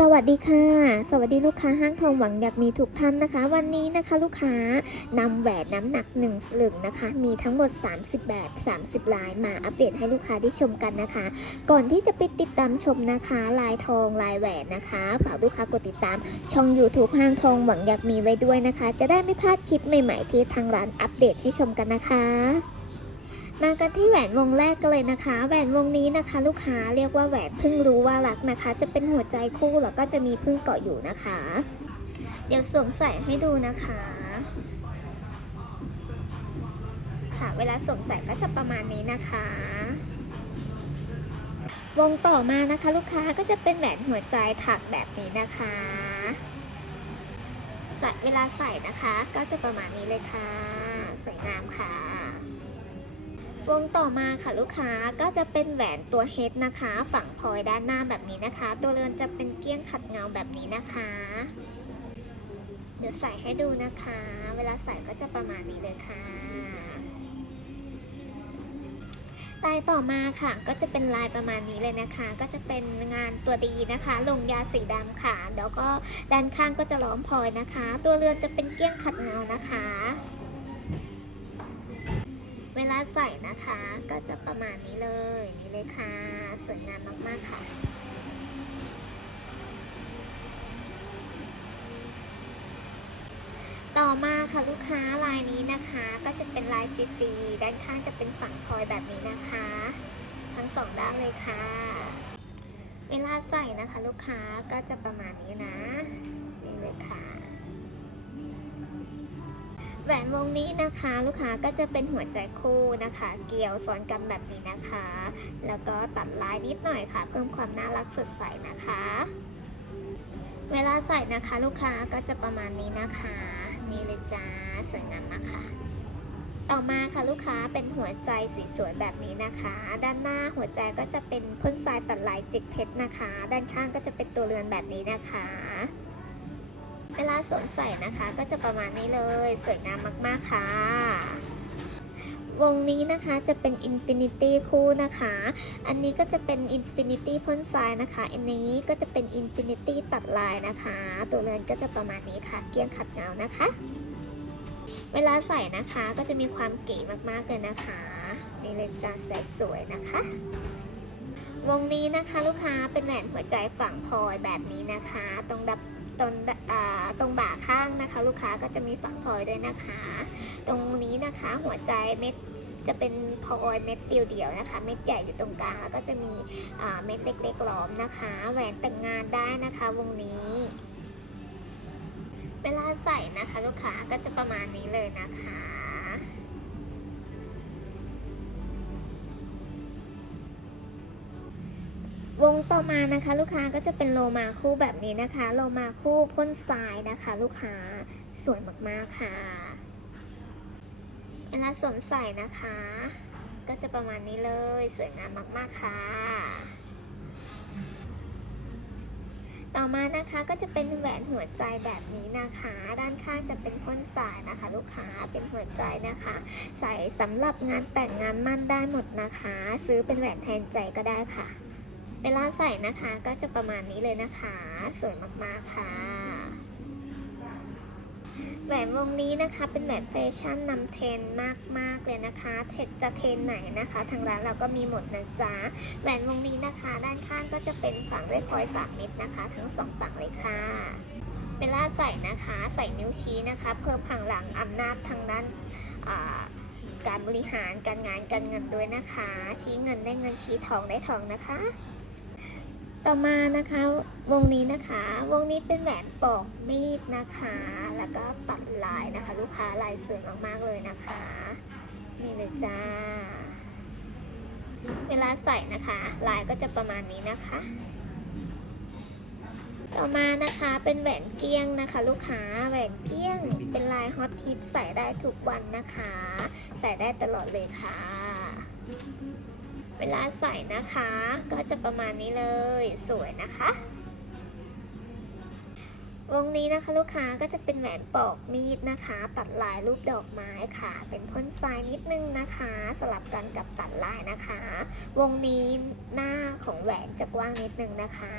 สวัสดีค่ะ สวัสดีลูกค้าห้างทองหวังอยากมีทุกท่านนะคะ วันนี้นะคะลูกค้านำแหวนน้ำหนัก1สลึงนะคะ มีทั้งหมด 30 แบบ 30 ลายมาอัปเดตให้ลูกค้าได้ชมกันนะคะ ก่อนที่จะไปติดตามชมนะคะ ลายทองลายแหวนนะคะฝากลูกค้ากดติดตาม ช่อง YouTube ห้างทองหวังอยากมีไว้ด้วยนะคะ จะได้ไม่พลาดคลิปใหม่ ๆ ที่ทางร้านอัปเดตให้ชมกันนะคะ มากันที่แหวนวงแรกกันเลยนะคะ แหวนวงนี้นะคะ ลูกค้าเรียกว่าแหวนพิ่งรู้ว่ารักนะคะ จะเป็นหัวใจคู่แล้วก็จะมีพึ่งเกาะอยู่นะคะ เดี๋ยวสวมใส่ให้ดูนะคะ ค่ะเวลาสวมใส่ก็จะประมาณนี้นะคะวงต่อมานะคะ ลูกค้าก็จะเป็นแหวนหัวใจถักแบบนี้นะคะใส่เวลาใส่นะคะ ก็จะประมาณนี้เลยค่ะสวยงามค่ะ วงต่อมาค่ะลูกค้าก็จะเป็นแหวนตัวเฮดนะคะ ฝั่งพลอยด้านหน้าแบบนี้นะคะ ตัวเรือนจะเป็นเกี้ยงขัดเงาแบบนี้นะคะ เดี๋ยวใส่ให้ดูนะคะ เวลาใส่ก็จะประมาณนี้เลยค่ะลายต่อมาค่ะก็จะเป็นลายประมาณนี้เลยนะคะ ก็จะเป็นงานตัวดีนะคะ ลงยาสีดำค่ะ แล้วก็ด้านข้างก็จะล้อมพลอยนะคะ ตัวเรือนจะเป็นเกี้ยงขัดเงานะคะ ลาใส่นะคะ ก็จะประมาณนี้เลยนี่เลยค่ะ สวยงามมาก ๆ ค่ะ ต่อมาค่ะลูกค้าลายนี้นะคะ ก็จะเป็นลายซีซีด้านข้างจะเป็นฝั่งพลอยแบบนี้นะคะ ทั้งสองด้านเลยค่ะ เวลาใส่นะคะลูกค้าก็จะประมาณนี้นะ นี่เลยค่ะ แหวนวงนี้นะคะลูกค้าก็จะเป็นหัวใจคู่นะคะ เกี่ยวซ้อนกันแบบนี้นะคะ แล้วก็ตัดลายนิดหน่อยค่ะ เพิ่มความน่ารักสดใสนะคะ เวลาใส่นะคะลูกค้าก็จะประมาณนี้นะคะ นี่เลยจ้าสวยงามมากค่ะต่อมาค่ะลูกค้าเป็นหัวใจสีสวยแบบนี้นะคะ ด้านหน้าหัวใจก็จะเป็นพ่นทรายตัดลายจิกเพชรนะคะ ด้านข้างก็จะเป็นตัวเรือนแบบนี้นะคะ เวลาสวมใส่นะคะก็จะประมาณนี้เลย สวยงามมาก ๆ ค่ะ วงนี้นะคะจะเป็น Infinity คู่นะคะ อันนี้ก็จะเป็น Infinity พ่นทรายนะคะ อันนี้ก็จะเป็น Infinity ตัดลายนะคะ ตัวเรือนก็จะประมาณนี้ค่ะ เกลี้ยงขัดเงานะคะ เวลาใส่นะคะก็จะมีความเก๋มากๆเลยนะคะนี่เลยจะใส่สวยนะคะวงนี้นะคะลูกค้าเป็นแหวนหัวใจฝั่งพลอยแบบนี้นะคะ ตรงดับ ตรงตรงบ่าข้างนะคะ ลูกค้าก็จะมีฝังพลอยด้วยนะคะ ตรงนี้นะคะหัวใจเม็ดจะเป็นพลอยเม็ดเดียวๆนะคะ เม็ดใหญ่อยู่ตรงกลางแล้วก็จะมีเม็ดเล็กๆล้อมนะคะ แหวนแต่งงานได้นะคะวงนี้เวลาใส่นะคะ ลูกค้าก็จะประมาณนี้เลยนะคะ วงต่อมานะคะ ลูกค้าก็จะเป็นโลมาคู่แบบนี้นะคะ โลมาคู่พ่นทรายนะคะ ลูกค้าสวยมากๆค่ะ เวลาสวมใส่นะคะ ก็จะประมาณนี้เลยสวยงามมาก ๆ ค่ะ ต่อมานะคะก็จะเป็นแหวนหัวใจแบบนี้นะคะ ด้านข้างจะเป็นพ่นทรายนะคะ ลูกค้าเป็นหัวใจนะคะ ใส่สำหรับงานแต่งงานมั่นได้หมดนะคะ ซื้อเป็นแหวนแทนใจก็ได้ค่ะ เวลาใส่นะคะก็จะประมาณนี้เลยนะคะ สวยมากๆค่ะแหวนวงนี้นะคะเป็นแหวนแฟชั่นนำเทรนด์มากๆเลยนะคะเทคจะเทรนไหนนะคะ ทางร้านเราก็มีหมดนะจ๊ะแหวนวงนี้นะคะ ด้านข้างก็จะเป็นฝังด้วยพลอยสามเม็ดนะคะ ทั้งสองฝั่งเลยค่ะเวลาใส่นะคะใส่นิ้วชี้นะคะ เพิ่มพลังอำนาจทางด้านการบริหารการงานการเงินด้วยนะคะ ชี้เงินได้เงินชี้ทองได้ทองนะคะ ต่อมานะคะวงนี้นะคะ วงนี้เป็นแหวนปอกมีดนะคะ แล้วก็ตัดลายนะคะ ลูกค้าลายสวยมากๆเลยนะคะ นี่เลยจ้า เวลาใส่นะคะ ลายก็จะประมาณนี้นะคะ ต่อมานะคะเป็นแหวนเกี้ยงนะคะ ลูกค้าแหวนเกี้ยงเป็นลายฮอตฮิตใส่ได้ทุกวันนะคะ ใส่ได้ตลอดเลยค่ะ เวลาใส่นะคะ ก็จะประมาณนี้เลยสวยนะคะ วงนี้นะคะลูกค้าก็จะเป็นแหวนปอกมีดนะคะ ตัดลายรูปดอกไม้ค่ะ เป็นพ่นทรายนิดนึงนะคะ สลับกันกับตัดลายนะคะ วงนี้หน้าของแหวนจะกว้างนิดนึงนะคะ